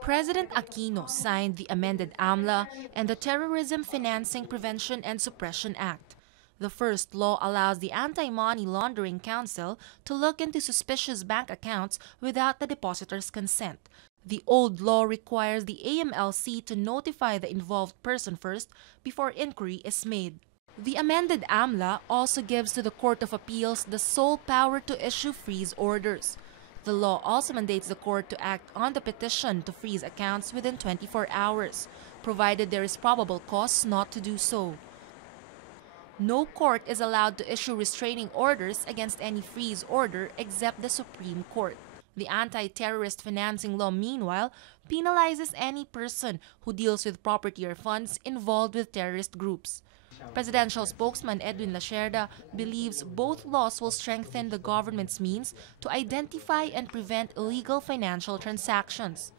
President Aquino signed the amended AMLA and the Terrorism Financing Prevention and Suppression Act. The first law allows the Anti Money Laundering Council to look into suspicious bank accounts without the depositor's consent. The old law requires the AMLC to notify the involved person first before inquiry is made. The amended AMLA also gives to the Court of Appeals the sole power to issue freeze orders. The law also mandates the court to act on the petition to freeze accounts within 24 hours, provided there is probable cause not to do so. No court is allowed to issue restraining orders against any freeze order except the Supreme Court. The anti-terrorist financing law, meanwhile, penalizes any person who deals with property or funds involved with terrorist groups. Presidential spokesman Edwin Lacerda believes both laws will strengthen the government's means to identify and prevent illegal financial transactions.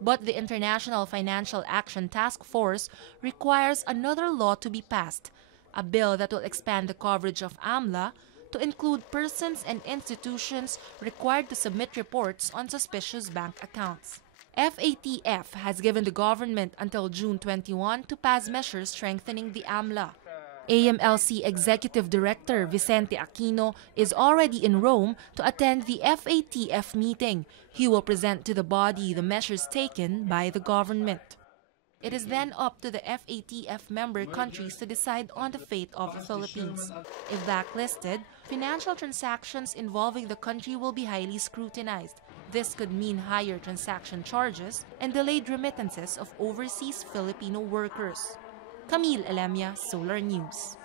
But the International Financial Action Task Force requires another law to be passed, a bill that will expand the coverage of AMLA to include persons and institutions required to submit reports on suspicious bank accounts. FATF has given the government until June 21 to pass measures strengthening the AMLA. AMLC Executive Director Vicente Aquino is already in Rome to attend the FATF meeting. He will present to the body the measures taken by the government. It is then up to the FATF member countries to decide on the fate of the Philippines. If blacklisted, financial transactions involving the country will be highly scrutinized. This could mean higher transaction charges and delayed remittances of overseas Filipino workers. Camille Elemia, Solar News.